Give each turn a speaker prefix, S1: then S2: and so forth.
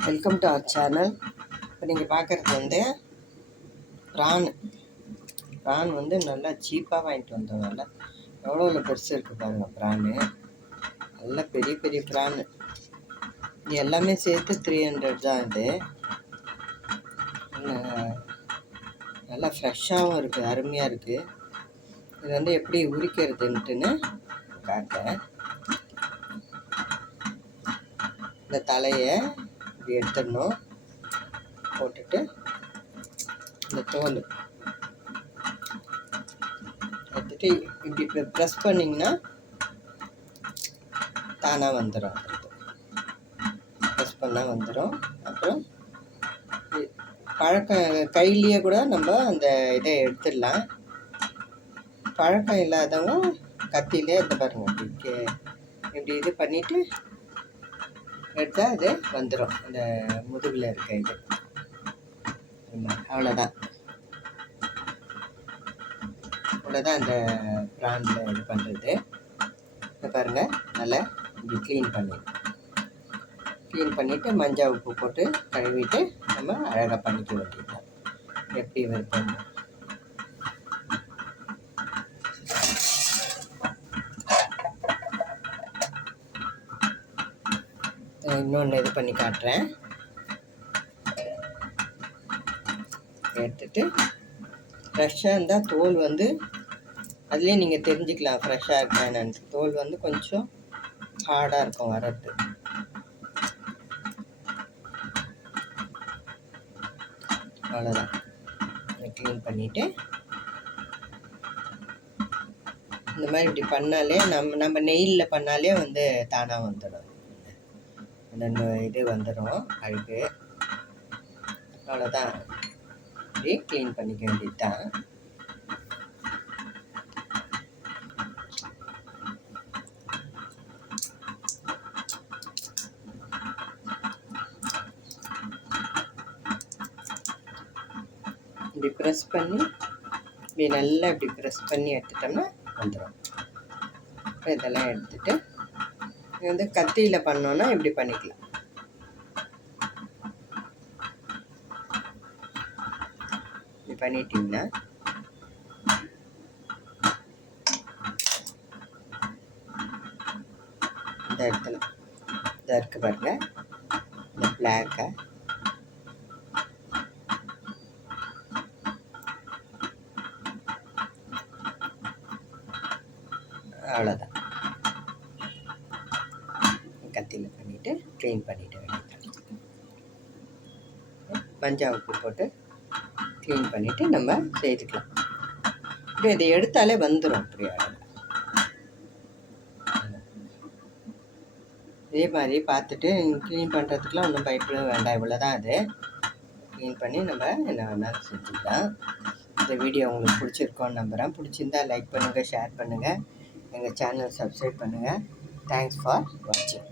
S1: Welcome to our channel இப்போ நீங்கள் பார்க்குறது வந்து ப்ரான் ப்ரான் வந்து நல்லா சீப்பாக வாங்கிட்டு வந்தோம் நல்லா எவ்வளோ எவ்வளோ பெருசு இருக்குது பாருங்கள் ப்ரானு நல்லா பெரிய பெரிய ப்ரானு இது எல்லாமே சேர்த்து த்ரீ ஹண்ட்ரட் தான் இது. நல்லா ஃப்ரெஷ்ஷாகவும் இருக்குது அருமையாக இருக்குது இது வந்து எப்படி உரிக்கிறதுன்ட்டுன்னு காட்டேன் இந்த தலையை இப்படி எடுத்துடணும். போட்டுட்டு இந்த தோல் எடுத்துட்டு இப்படி ப்ரெஸ் பண்ணிங்கன்னா தானாக வந்துடும் ப்ரெஸ் பண்ணால் வந்துடும் அப்புறம் பழக்கம் கையிலேயே கூட நம்ம அந்த இதை எடுத்துடலாம். பழக்கம் இல்லாதவங்க கத்தியிலே இந்த பாருங்க. இப்படி கே- இப்படி இது பண்ணிவிட்டு எடுத்தால் அது வந்துடும் அந்த முதுகில் இருக்க இது. அவ்வளோதான் அவ்வளோதான் அந்த ப்ராண்டில் இது பண்ணுறது இப்போ பாருங்கள் நல்லா இப்படி க்ளீன் பண்ணி க்ளீன் பண்ணிவிட்டு மஞ்சள் உப்பு போட்டு கழுவிட்டு நம்ம அழகாக பண்ணிக்க வேண்டியது எப்படி விருப்பம். இன்னொன்று இது பண்ணி காட்டுறேன். எடுத்துட்டு ஃப்ரெஷ்ஷாக இருந்தால் தோல் வந்து அதுலேயே நீங்கள் தெரிஞ்சுக்கலாம் ஃப்ரெஷ்ஷாக இருக்கா என்னன்னு தோல் வந்து கொஞ்சம் ஹார்டாக இருக்கும் வரது அவ்வளோதான் க்ளீன் பண்ணிவிட்டு இந்த மாதிரி இப்படி பண்ணாலே நம்ம நம்ம நெய்யில் பண்ணாலே வந்து தானாக வந்துடும். ரெண்டு இது வந்துடும் அழுக்கு அவ்வளோதான் அப்படியே க்ளீன் பண்ணிக்க வேண்டியது தான் இப்படி ப்ரெஸ் பண்ணி இப்படி நல்லா இப்படி ப்ரெஸ் பண்ணி எடுத்துட்டோம்னா வந்துடும் இதெல்லாம் எடுத்துட்டு வந்து கத்தியில் பண்ணோன்னா இப்படி பண்ணிக்கலாம். இப்படி பண்ணிட்டீங்கன்னா இந்த இடத்துல இதாக இருக்கு பாருங்க. இந்த பிளாக்கை அவ்வளோதான் கத்தியில் பண்ணிவிட்டு க்ளீன் பண்ணிவிட வேண்டியதான் மஞ்சள் உப்பு போட்டு க்ளீன் பண்ணிவிட்டு நம்ம செய்துக்கலாம். இப்படி இதை எடுத்தாலே வந்துடும் அப்படி இதே மாதிரி பார்த்துட்டு க்ளீன் பண்ணுறதுக்குலாம் ஒன்றும் பயப்பட வேண்டாம். இவ்வளோ தான் அது. க்ளீன் பண்ணி நம்ம என்ன வேணாலும் செஞ்சுக்கலாம். இந்த வீடியோ உங்களுக்கு பிடிச்சிருக்கோன்னு நம்புகிறேன் பிடிச்சிருந்தா லைக் பண்ணுங்கள் ஷேர் பண்ணுங்கள் எங்கள் சேனல் சப்ஸ்கிரைப் பண்ணுங்கள் தேங்க்ஸ் ஃபார் வாட்சிங்